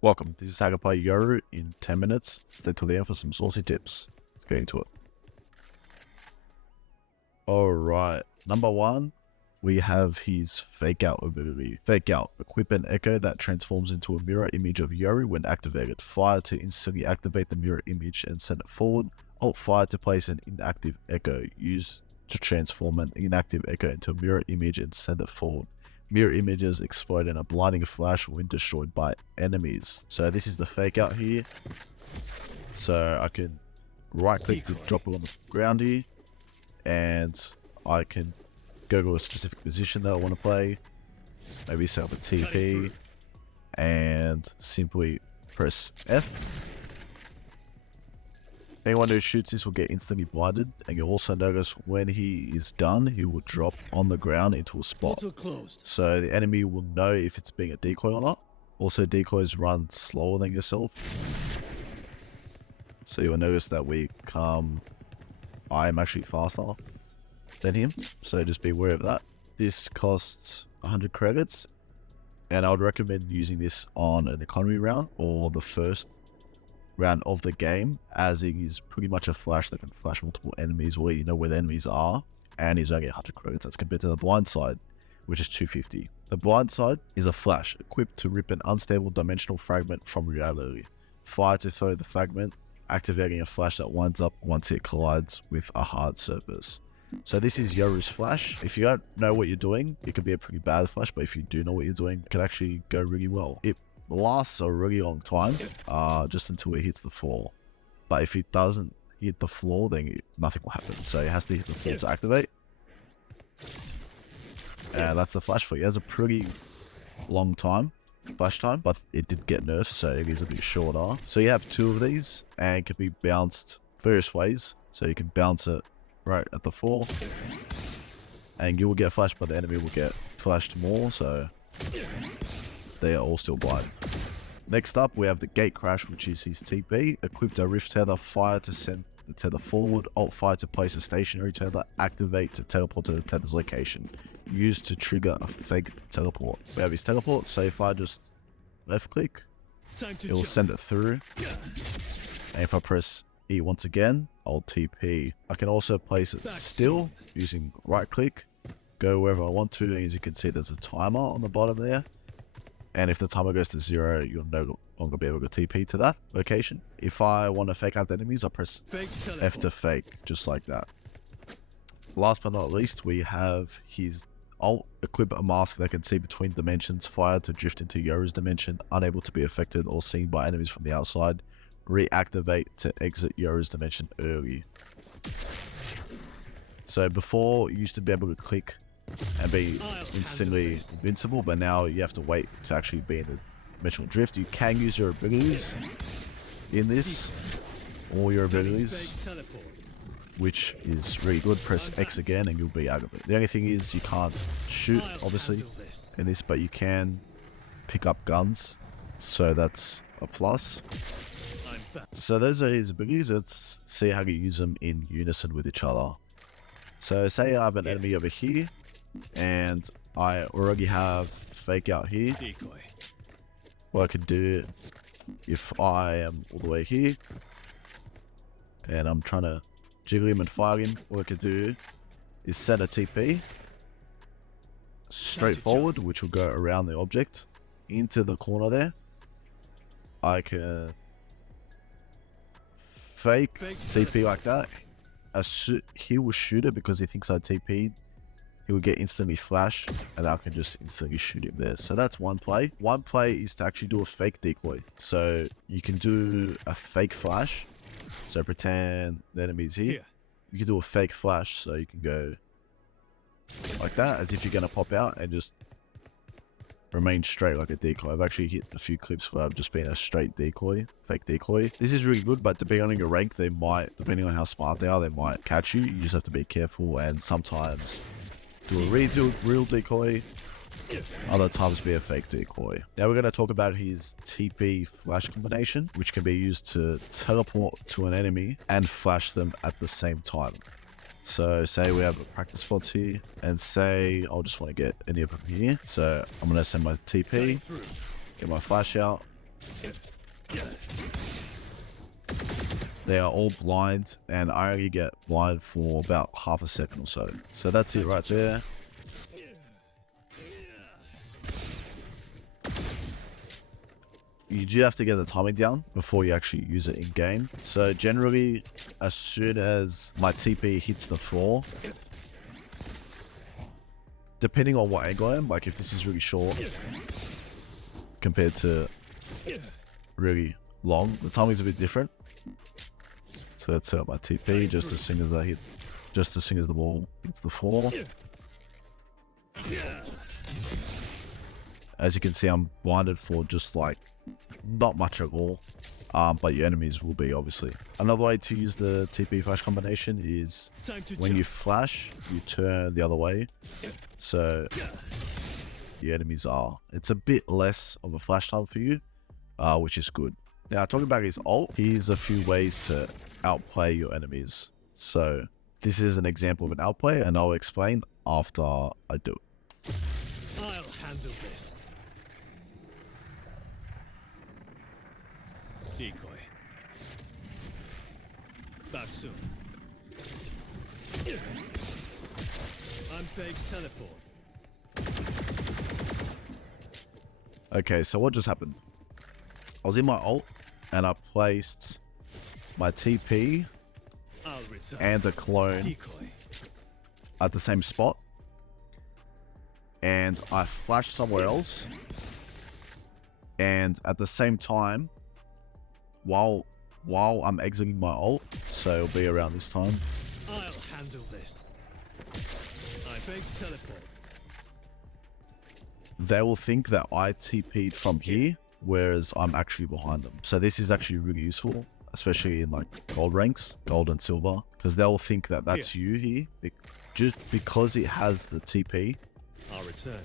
Welcome, this is how to play Yoru in 10 minutes. Stay till the end for some saucy tips. Let's get into it. Alright, number one, we have his fake out ability. Fake out, equip an echo that transforms into a mirror image of Yoru when activated. Fire to instantly activate the mirror image and send it forward. Alt fire to place an inactive echo. Use to transform an inactive echo into a mirror image and send it forward. Mirror images explode in a blinding flash when destroyed by enemies. So this is the fake out here. So I can right click to drop it on the ground here, and I can go to a specific position that I want to play. Maybe set up a TP and simply press F. Anyone who shoots this will get instantly blinded, and you'll also notice when he is done, he will drop on the ground into a spot. So the enemy will know if it's being a decoy or not. Also, decoys run slower than yourself. So you'll notice that I am actually faster than him. So just be aware of that. This costs 100 credits, and I would recommend using this on an economy round or the first round of the game, as it is pretty much a flash that can flash multiple enemies where you know where the enemies are, and is only 100 credits as compared to the blind side, which is 250. The blind side is a flash equipped to rip an unstable dimensional fragment from reality. Fire to throw the fragment, activating a flash that winds up once it collides with a hard surface. So this is Yoru's flash. If you don't know what you're doing, it can be a pretty bad flash, but if you do know what you're doing, it can actually go really well. It lasts a really long time, just until it hits the floor. But if it doesn't hit the floor, then nothing will happen. So it has to hit the floor to activate. And that's the flash for you. It has a pretty long flash time, but it did get nerfed, so it is a bit shorter. So you have two of these, and it can be bounced various ways. So you can bounce it right at the floor, and you will get flashed, but the enemy will get flashed more, so they are all still blind. Next up, we have the gate crash, which is his TP. Equipped a rift tether, fire to send the tether forward, alt fire to place a stationary tether, activate to teleport to the tether's location. Used to trigger a fake teleport. We have his teleport, so if I just left click, it will send it through. And if I press E once again, I'll TP. I can also place it still using right click, go wherever I want to, and as you can see, there's a timer on the bottom there. And if the timer goes to 0, you'll no longer be able to TP to that location. If I want to fake out the enemies, I press F to fake, just like that. Last but not least, we have his alt. Equip a mask that can see between dimensions, fire to drift into Yoru's dimension, unable to be affected or seen by enemies from the outside. Reactivate to exit Yoru's dimension early. So before, you used to be able to click and be instantly invincible, but now you have to wait to actually be in the dimensional drift. You can use your abilities in this, all your abilities, which is really good. Press X again and you'll be out of it. The only thing is you can't shoot, obviously, in this, but you can pick up guns, so that's a plus. So those are his abilities. Let's see how you use them in unison with each other. So say I have an enemy over here, and I already have fake out here. What I could do, if I am all the way here and I'm trying to jiggle him and fire him, what I could do is set a TP straight forward, which will go around the object into the corner there. I can fake TP like that. He will shoot it because he thinks I TP'd. He will get instantly flash, and I can just instantly shoot him there. So that's one play. One play is to actually do a fake decoy. So you can do a fake flash. So pretend the enemy's here. You can do a fake flash, so you can go like that, as if you're going to pop out, and just remain straight like a decoy. I've actually hit a few clips where I've just been a straight decoy, fake decoy. This is really good, but depending on your rank, they might, depending on how smart they are, they might catch you. You just have to be careful, and sometimes do a real decoy, other times be a fake decoy. Now we're going to talk about his TP flash combination, which can be used to teleport to an enemy and flash them at the same time. So say we have a practice spots here, and say I'll just want to get any of them here. So I'm going to send my TP, get my flash out, They are all blind, and I only get blind for about half a second or so. So that's it right there. You do have to get the timing down before you actually use it in game. So generally, as soon as my TP hits the floor, depending on what angle I am, like if this is really short compared to really long, the timing's a bit different. So let's set up my TP just as soon as the ball hits the floor. As you can see, I'm blinded for just like not much at all, but your enemies will be, obviously. Another way to use the TP flash combination is when you flash, you turn the other way, so the enemies are, it's a bit less of a flash time for you, which is good. Now, talking about his ult, here's a few ways to outplay your enemies. So this is an example of an outplay, and I'll explain after I do it. I'll handle this. Decoy. Back soon. Unfake teleport. Okay, so what just happened? I was in my ult, and I placed my TP and a clone Decoy. at the same spot, and I flashed somewhere else, and at the same time, while I'm exiting my ult, so it'll be around this time, I'll handle this. I beg teleport. they will think that I TP'd from here, whereas I'm actually behind them. So this is actually really useful, especially in like gold ranks, gold and silver, because they'll think that that's you here, just because it has the TP I'll return.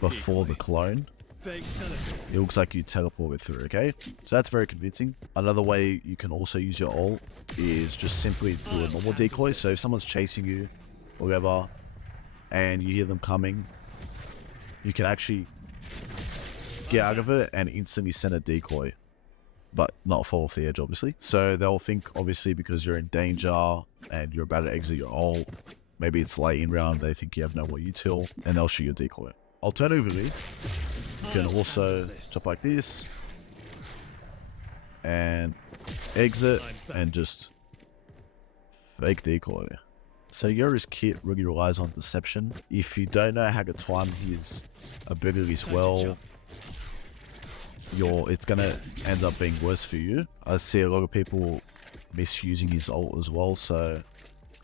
before the clone. Fake teleport. It looks like you teleported through, okay? So that's very convincing. Another way you can also use your ult is just simply do a normal decoy. So if someone's chasing you, or whatever, and you hear them coming, you can actually get out of it and instantly send a decoy, but not fall off the edge, obviously. So they'll think, obviously, because you're in danger and you're about to exit your ult, maybe it's late in round, they think you have no more util, and they'll shoot your decoy. Alternatively, you can also jump like this and exit and just fake decoy. So Yoru's kit really relies on deception. If you don't know how to time his abilities well, it's gonna end up being worse for you. I see a lot of people misusing his ult as well, so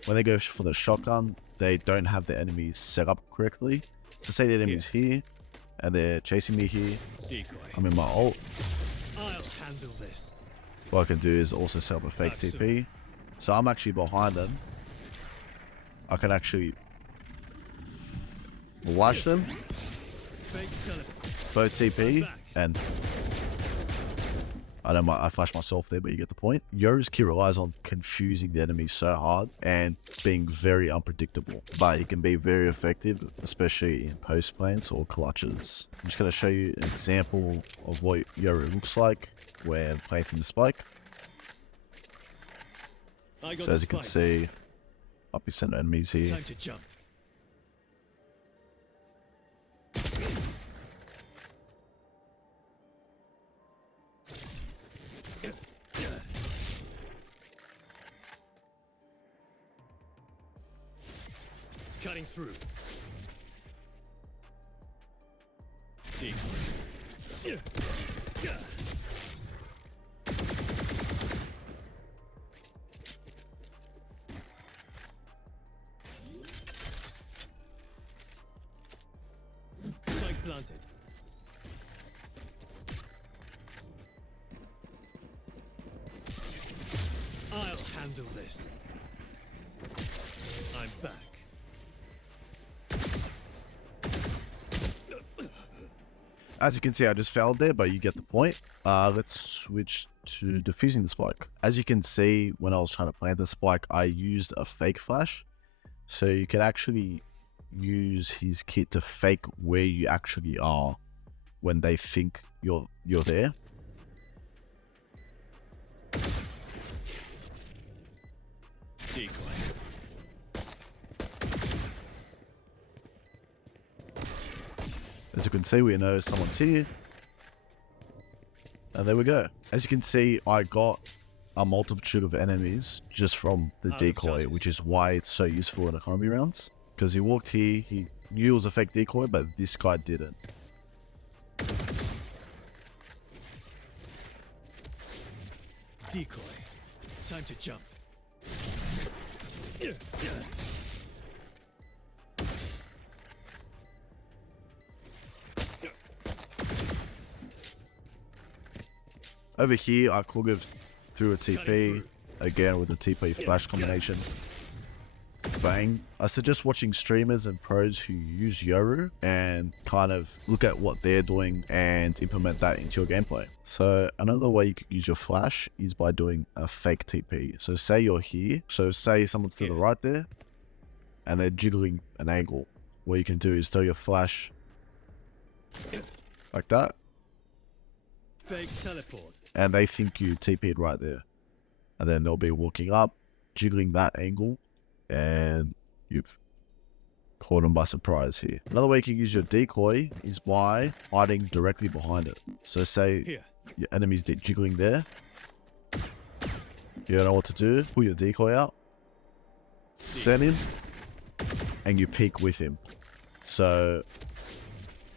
when they go for the shotgun, they don't have the enemies set up correctly. So say the enemy's here, and they're chasing me here, Decoy. I'm in my ult. I'll handle this. What I can do is also set up a fake TP. So I'm actually behind them. I can actually flash them, Fake teleport. both TP, and I flash myself there, but you get the point. Yoru's kit relies on confusing the enemy so hard and being very unpredictable, but it can be very effective, especially in post plants or clutches. I'm just going to show you an example of what Yoru looks like when planting the spike. So as you can see, I'll be sending enemies here. Time to jump. Cutting through. Decoy. Spike planted. I'll handle this. I'm back. As you can see, I just failed there, but you get the point. Let's switch to defusing the spike. As you can see, when I was trying to plant the spike, I used a fake flash. So you can actually use his kit to fake where you actually are when they think you're there. Decoy. As you can see, we know someone's here. And there we go. As you can see, I got a multitude of enemies just from the Out of decoy, charges. which is why it's so useful in economy rounds. Because he walked here, he knew it was a fake decoy, but this guy didn't. Decoy. Time to jump. Over here, I could have threw a Cutting TP, through. again with the TP flash combination. Bang. I suggest watching streamers and pros who use Yoru and kind of look at what they're doing and implement that into your gameplay. So another way you could use your flash is by doing a fake TP. So say you're here. So say someone's to the right there and they're jiggling an angle. What you can do is throw your flash like that, Fake teleport. and they think you TP'd right there. And then they'll be walking up, jiggling that angle, and you've caught them by surprise here. Another way you can use your decoy is by hiding directly behind it. So say Here. your enemy's jiggling there. You don't know what to do. Pull your decoy out, send him, and you peek with him. So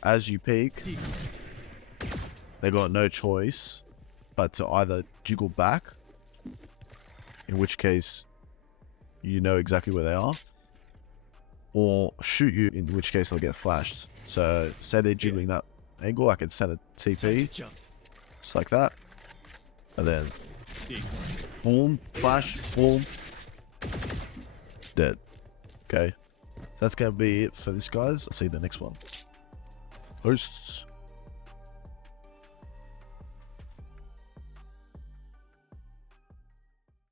as you peek, Decoy. they got no choice but to either jiggle back, in which case you know exactly where they are, or shoot you, in which case they'll get flashed. So say they're jiggling that angle, I can send a Time to TP, jump. just like that, and then Decoy. boom, flash, boom, dead. Okay, so that's gonna be it for this, guys. I'll see you in the next one. Hosts.